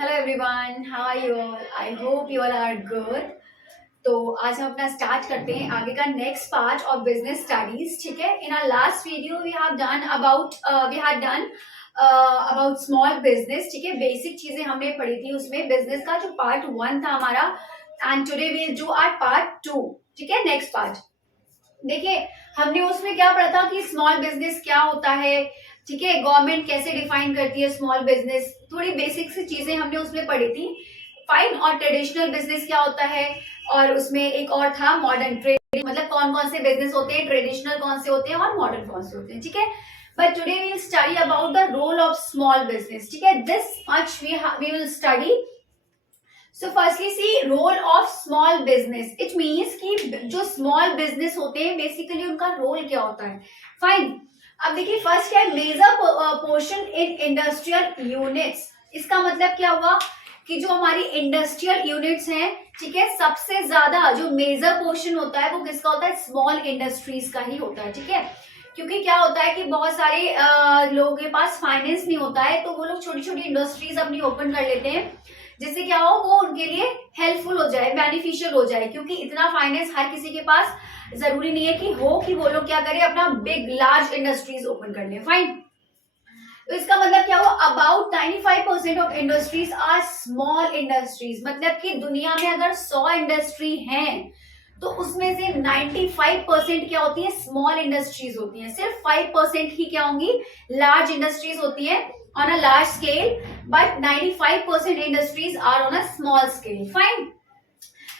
Hello everyone, how are you all? I hope you all are good. तो आज हम अपना स्टार्ट करते हैं आगे का next part of business studies. ठीक है, in our last video we have done about small business. ठीक है, बेसिक चीजें हमने पढ़ी थी उसमें। बिजनेस का जो पार्ट 1 था हमारा, and today we will do our part 2। ठीक है, नेक्स्ट पार्ट। देखिए, हमने उसमें क्या पढ़ा था कि स्मॉल बिजनेस क्या होता है। ठीक है, गवर्नमेंट कैसे डिफाइन करती है स्मॉल बिजनेस, थोड़ी बेसिक सी चीजें हमने उसमें पढ़ी थी। फाइन। और ट्रेडिशनल बिजनेस क्या होता है, और उसमें एक और था मॉडर्न ट्रेड, मतलब कौन कौन से बिजनेस होते हैं, ट्रेडिशनल कौन से होते हैं और मॉडर्न कौन से होते हैं। ठीक है, but today we will study about the role of small business. ठीक है, this much we will study. So firstly see role of small business. It means कि जो स्मॉल बिजनेस होते हैं बेसिकली उनका रोल क्या होता है। फाइन। अब देखिए, फर्स्ट क्या है, major portion in industrial units. इसका मतलब क्या हुआ कि जो हमारी इंडस्ट्रियल यूनिट्स हैं, ठीक है, सबसे ज्यादा जो मेजर पोर्शन होता है वो किसका होता है, स्मॉल इंडस्ट्रीज का ही होता है। ठीक है, क्योंकि क्या होता है कि बहुत सारे लोगों के पास फाइनेंस नहीं होता है, तो वो लोग छोटी छोटी इंडस्ट्रीज अपनी ओपन कर लेते हैं, जिससे क्या हो, वो उनके लिए हेल्पफुल हो जाए, बेनिफिशियल हो जाए। क्योंकि इतना फाइनेंस हर किसी के पास जरूरी नहीं है कि हो कि वो लोग क्या करें, अपना बिग लार्ज इंडस्ट्रीज ओपन कर ले। फाइन। तो इसका मतलब क्या हुआ, about 95% of industries are small industries. मतलब कि दुनिया में अगर 100 इंडस्ट्री हैं तो उसमें से 95% क्या होती है, स्मॉल इंडस्ट्रीज होती हैं। सिर्फ 5% ही क्या होंगी, लार्ज इंडस्ट्रीज होती है on a large scale, but 95% industries are on a small scale. Fine.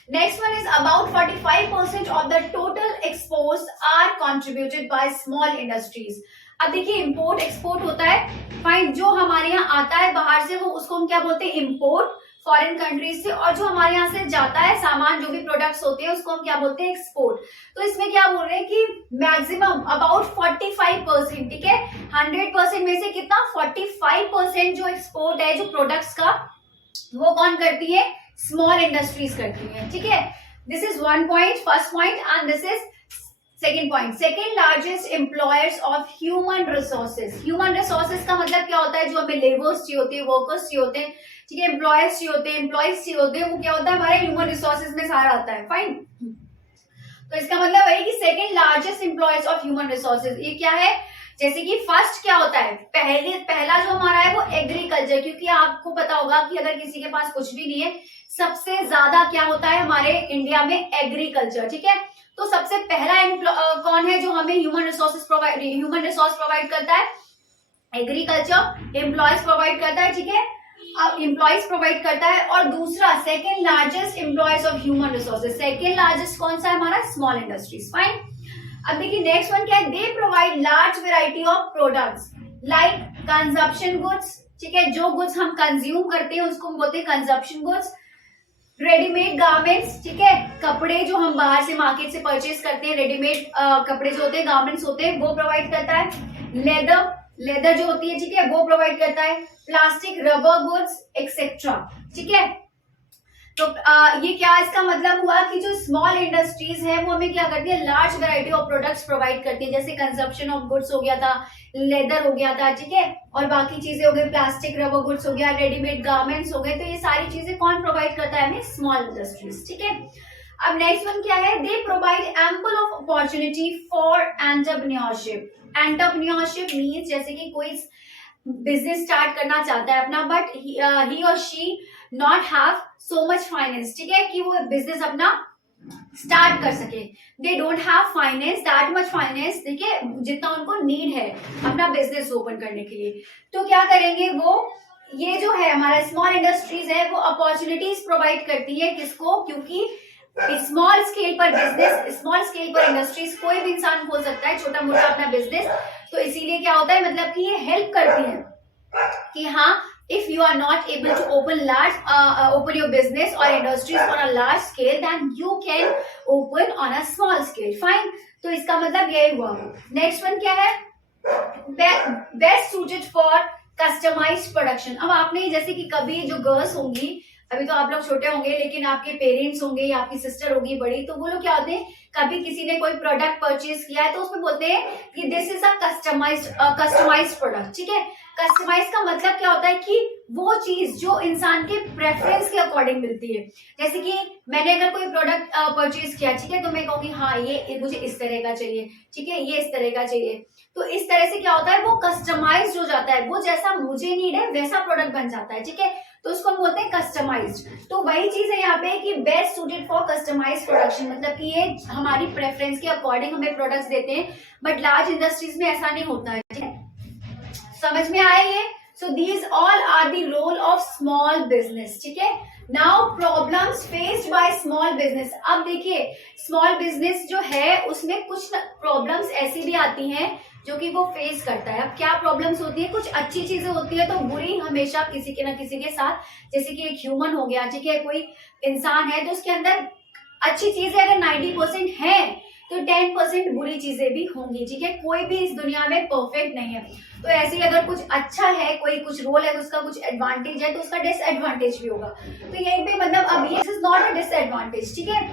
Next one is about 45% of the total exports are contributed by small industries. अब देखिए, इम्पोर्ट एक्सपोर्ट होता है। फाइन। जो हमारे यहाँ आता है बाहर से, वो उसको हम क्या बोलते हैं, इम्पोर्ट, फॉरेन कंट्रीज से। और जो हमारे यहाँ से जाता है सामान, जो भी प्रोडक्ट्स होते हैं, उसको हम क्या बोलते हैं, एक्सपोर्ट। तो इसमें क्या बोल रहे हैं कि मैक्सिमम अबाउट 45%। ठीक है, 100% में से कितना, 45% जो एक्सपोर्ट है जो प्रोडक्ट्स का, वो कौन करती है, स्मॉल इंडस्ट्रीज करती है। ठीक है, this is one point, first point, and this is second point. Second largest employers of human resources. Human resources का मतलब क्या होता है, जो हमें लेबर्स चाहिए होते हैं, वर्कर्स चाहिए होते हैं, ठीक है, एम्प्लॉयर्स चाहिए होते हैं, एम्प्लॉयज चाहिए होते हैं, वो क्या होता है, हमारे ह्यूमन रिसोर्सेज में सारा आता है। फाइन। तो इसका मतलब है कि second largest employers of human resources, ये क्या है, जैसे कि फर्स्ट क्या होता है, पहला जो हमारा है वो एग्रीकल्चर। क्योंकि आपको पता होगा कि अगर किसी के पास कुछ भी नहीं है, सबसे ज्यादा क्या होता है हमारे इंडिया में, एग्रीकल्चर। ठीक है, तो सबसे पहला कौन है जो हमें ह्यूमन रिसोर्स प्रोवाइड करता है, एग्रीकल्चर एम्प्लॉयज प्रोवाइड करता है। ठीक है, अब एम्प्लॉयज प्रोवाइड करता है। और दूसरा second largest employees of human resources, second largest कौन सा है हमारा, स्मॉल इंडस्ट्रीज। फाइन। अब देखिए, नेक्स्ट वन क्या है, they provide large variety of products like consumption goods. ठीक है, जो गुड्स हम कंज्यूम करते हैं उसको हम बोलते हैं कंजप्शन गुड्स। रेडीमेड गारमेंट्स, ठीक है, कपड़े जो हम बाहर से मार्केट से परचेज करते हैं, रेडीमेड कपड़े जो होते हैं, गारमेंट्स होते हैं, वो प्रोवाइड करता है। लेदर जो होती है, ठीक है, वो प्रोवाइड करता है। Plastic, rubber goods etcetera. ठीक है, तो ये क्या इसका मतलब हुआ कि जो स्मॉल इंडस्ट्रीज है वो हमें क्या करती है, large variety of products provide करती है। जैसे कंजप्शन ऑफ गुड्स हो गया था, लेदर हो गया था, ठीक है, और बाकी चीजें हो गई, प्लास्टिक, रबर गुड्स हो गया, रेडीमेड गारमेंट्स हो गए। तो ये सारी चीजें कौन प्रोवाइड करता है हमें, स्मॉल इंडस्ट्रीज। ठीक है, अब नेक्स्ट वन क्या है, they provide ample of opportunity for entrepreneurship. Entrepreneurship means जैसे कि कोई बिजनेस स्टार्ट करना चाहता है अपना, बट ही और she not have so much finance. ठीक है, कि वो बिजनेस अपना स्टार्ट कर सके, they don't have finance, that much finance, ठीक है, जितना उनको नीड है अपना बिजनेस ओपन करने के लिए। तो क्या करेंगे वो, ये जो है हमारा स्मॉल इंडस्ट्रीज है, वो अपॉर्चुनिटीज प्रोवाइड करती है किसको, क्योंकि स्मॉल स्केल पर बिजनेस, स्मॉल स्केल पर इंडस्ट्रीज कोई भी इंसान खोल सकता है छोटा मोटा अपना बिजनेस। तो इसीलिए क्या होता है, मतलब कि ये हेल्प करती है कि हाँ, if you are not able to open your business or industries on a large scale, then you can open on a small scale. Fine. तो इसका मतलब यही हुआ। नेक्स्ट वन क्या है, best suited for customized production. अब आपने जैसे कि कभी जो गर्ल्स होंगी, अभी तो आप लोग छोटे होंगे, लेकिन आपके पेरेंट्स होंगे या आपकी सिस्टर होगी बड़ी, तो वो लोग क्या होते हैं, कभी किसी ने कोई प्रोडक्ट परचेज किया है तो उसमें बोलते हैं कि this is a customized product. ठीक है, कस्टमाइज का मतलब क्या होता है कि वो चीज जो इंसान के प्रेफरेंस के अकॉर्डिंग मिलती है। जैसे कि मैंने अगर कोई प्रोडक्ट परचेज किया, ठीक है, तो मैं कहूंगी हाँ ये मुझे इस तरह का चाहिए, ठीक है, ये इस तरह का चाहिए। तो इस तरह से क्या होता है, वो कस्टमाइज हो जाता है, वो जैसा मुझे नीड है वैसा प्रोडक्ट बन जाता है, ठीक है। तो उसको हम बोलते हैं कस्टमाइज्ड। तो वही चीज है यहाँ पे कि best suited for customize production, मतलब कि ये हमारी प्रेफरेंस के अकॉर्डिंग हमें प्रोडक्ट्स देते हैं, बट लार्ज इंडस्ट्रीज में ऐसा नहीं होता है, ठीक है। समझ में आया ये? So these all are the role of small business, ठीक है। Now problems faced by small business. अब देखिए स्मॉल बिजनेस जो है उसमें कुछ प्रॉब्लम्स ऐसी भी आती हैं जो कि वो फेस करता है। अब क्या प्रॉब्लम्स होती है, कुछ अच्छी चीजें होती है तो बुरी हमेशा किसी के ना किसी के साथ, जैसे कि एक ह्यूमन हो गया, ठीक है, कोई इंसान है तो उसके अंदर अच्छी चीजें अगर 90% है तो 10% बुरी चीजें भी होंगी, ठीक है। कोई भी इस दुनिया में परफेक्ट नहीं है। तो ऐसे ही अगर कुछ अच्छा है, कोई कुछ रोल है, उसका कुछ एडवांटेज है तो उसका डिसएडवांटेज भी होगा। तो यहीं पे मतलब अब ये इज नॉट अ डिसएडवांटेज, ठीक है।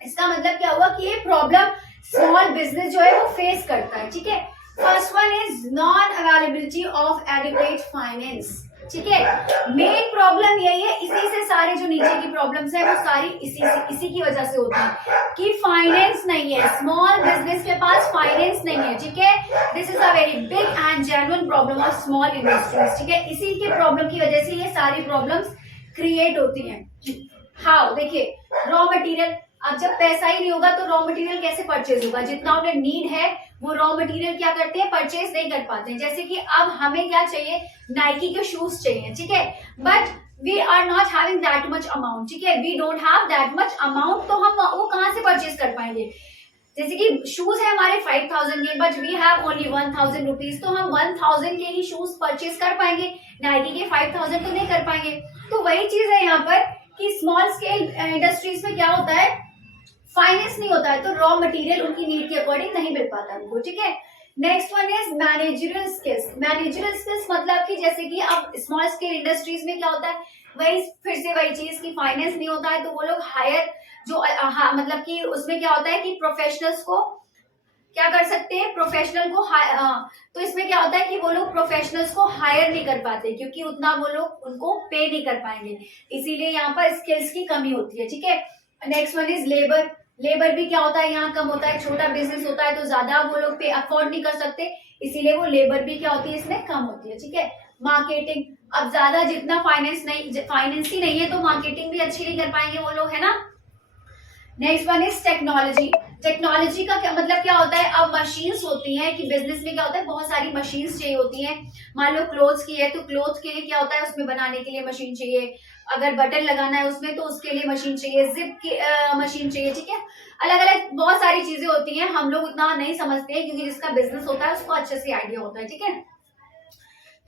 इसका मतलब क्या हुआ कि ये प्रॉब्लम स्मॉल बिजनेस जो है वो फेस करता है, ठीक है। First one is non availability of adequate finance, ठीक है। मेन प्रॉब्लम यही है, इसी से सारे जो नीचे की प्रॉब्लम्स है वो सारी इसी की वजह से होती है कि फाइनेंस नहीं है, स्मॉल बिजनेस के पास फाइनेंस नहीं है, ठीक है। This is a very big and genuine problem of small industries, ठीक है। इसी के प्रॉब्लम की वजह से ये सारी प्रॉब्लम्स क्रिएट होती हैं। हाउ, देखिए रॉ मटेरियल, अब जब पैसा ही नहीं होगा तो रॉ मटेरियल कैसे परचेज होगा, जितना उन्हें नीड है वो रॉ मटेरियल क्या करते हैं, परचेज नहीं कर पाते हैं। जैसे कि अब हमें क्या चाहिए, नाइकी के शूज चाहिए, ठीक है, but we are not having that much amount, ठीक है, we don't have that much amount, तो हम वो कहाँ से परचेज कर पाएंगे। जैसे कि शूज है हमारे 5000 के, but we have only 1000 rupees, तो हम 1000 के ही शूज परचेज कर पाएंगे, नाइकी के 5000 तो नहीं कर पाएंगे। तो वही चीज है यहाँ पर कि स्मॉल स्केल इंडस्ट्रीज में क्या होता है, फाइनेंस नहीं होता है तो रॉ मटेरियल उनकी नीड के अकॉर्डिंग नहीं मिल पाता उनको, ठीक है। Next one is managerial skills. Managerial skills मतलब कि जैसे कि अब स्मॉल स्केल इंडस्ट्रीज में क्या होता है, वही फिर से वही चीज की फाइनेंस नहीं होता है तो वो लोग हायर जो मतलब कि उसमें क्या होता है कि प्रोफेशनल्स को क्या कर सकते हैं, प्रोफेशनल को तो इसमें क्या होता है कि वो लोग प्रोफेशनल्स को हायर नहीं कर पाते क्योंकि उतना वो लोग उनको पे नहीं कर पाएंगे, इसीलिए यहाँ पर स्किल्स की कमी होती है, ठीक है। Next one is labour. Labour भी क्या होता है यहाँ कम होता है, छोटा बिजनेस होता है तो ज्यादा वो लोग पे अफोर्ड नहीं कर सकते, इसीलिए वो लेबर भी क्या होती है इसमें कम होती है, ठीक है। मार्केटिंग, अब ज्यादा जितना फाइनेंस ही नहीं है तो मार्केटिंग भी अच्छी नहीं कर पाएंगे वो लोग, है ना। Next one is technology. Technology का क्या मतलब क्या होता है, अब मशीन्स होती हैं कि बिजनेस में क्या होता है बहुत सारी मशीन्स चाहिए होती हैं। मान लो क्लोथ्स की है तो क्लोथ के लिए क्या होता है उसमें बनाने के लिए मशीन चाहिए, अगर बटन लगाना है उसमें तो उसके लिए मशीन चाहिए, जिप की मशीन चाहिए, ठीक है। अलग अलग बहुत सारी चीजें होती हैं, हम लोग उतना नहीं समझते हैं क्योंकि जिसका बिजनेस होता है उसको अच्छे से आइडिया होता है, ठीक है।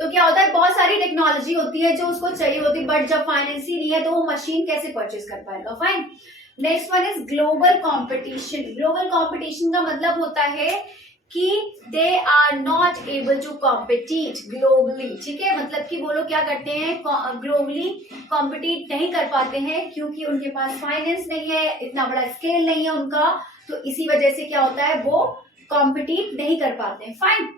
तो क्या होता है बहुत सारी टेक्नोलॉजी होती है जो उसको चाहिए होती है, बट जब फाइनेंस ही नहीं है तो वो मशीन कैसे परचेज कर पाएगा, fine. Next one is global competition. Global competition का मतलब होता है कि they are not able to compete globally, ठीक है, मतलब कि वो लोग क्या करते हैं ग्लोबली कॉम्पिटिट नहीं कर पाते हैं क्योंकि उनके पास फाइनेंस नहीं है, इतना बड़ा स्केल नहीं है उनका, तो इसी वजह से क्या होता है वो कॉम्पिटिट नहीं कर पाते हैं, fine.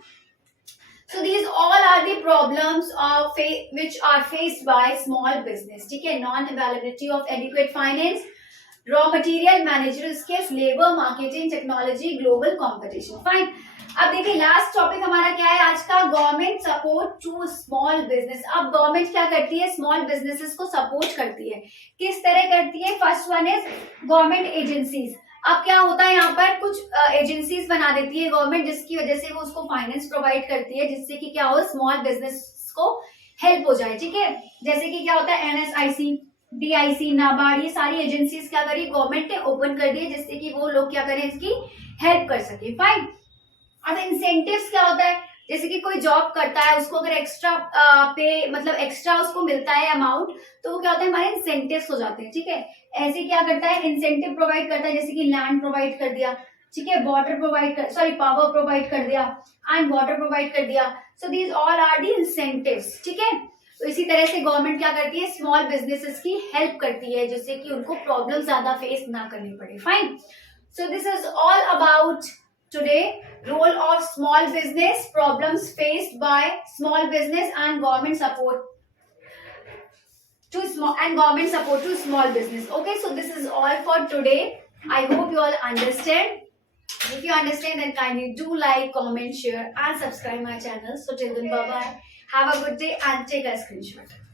So these all are the problems of which are faced by small business, ठीक है। Non-availability of adequate finance, raw material, managerial skills, labor, marketing, technology, global competition, fine। अब देखिए लास्ट टॉपिक हमारा क्या है आज का, government support to small business. अब गवर्नमेंट क्या करती है, स्मॉल बिजनेसेस को सपोर्ट करती है, किस तरह करती है। First one is government agencies. अब क्या होता है यहाँ पर कुछ एजेंसीज बना देती है गवर्नमेंट जिसकी वजह से वो उसको फाइनेंस प्रोवाइड करती है जिससे कि क्या हो स्मॉल बिजनेस को हेल्प हो जाए, ठीक है। जैसे कि क्या होता है NSIC, DIC, नाबार्ड, ये सारी एजेंसीज क्या करी गवर्नमेंट ने ओपन कर दी जिससे कि वो लोग क्या करें इसकी हेल्प कर सके, फाइन। अब इंसेंटिव्स क्या होता है, जैसे कि कोई जॉब करता है उसको अगर एक्स्ट्रा पे मतलब एक्स्ट्रा उसको मिलता है अमाउंट तो वो क्या होता है हमारे इंसेंटिव्स हो जाते हैं, ठीक है। ऐसे क्या करता है इंसेंटिव प्रोवाइड करता है, जैसे कि लैंड प्रोवाइड कर दिया, ठीक है, वाटर प्रोवाइड कर पावर प्रोवाइड कर दिया एंड वाटर प्रोवाइड कर दिया। So these all are the incentives, ठीक है। तो इसी तरह से गवर्नमेंट क्या करती है स्मॉल बिजनेसेस की हेल्प करती है जिससे कि उनको प्रॉब्लम ज्यादा फेस ना करनी पड़े, fine. So this is all about today, role of small business, problems faced by small business and government support small and government support to small business. Okay, so this is all for today. I hope you all understand. If you understand, then kindly do like, comment, share, and subscribe my channel. So till then, bye bye. Have a good day and take a screenshot.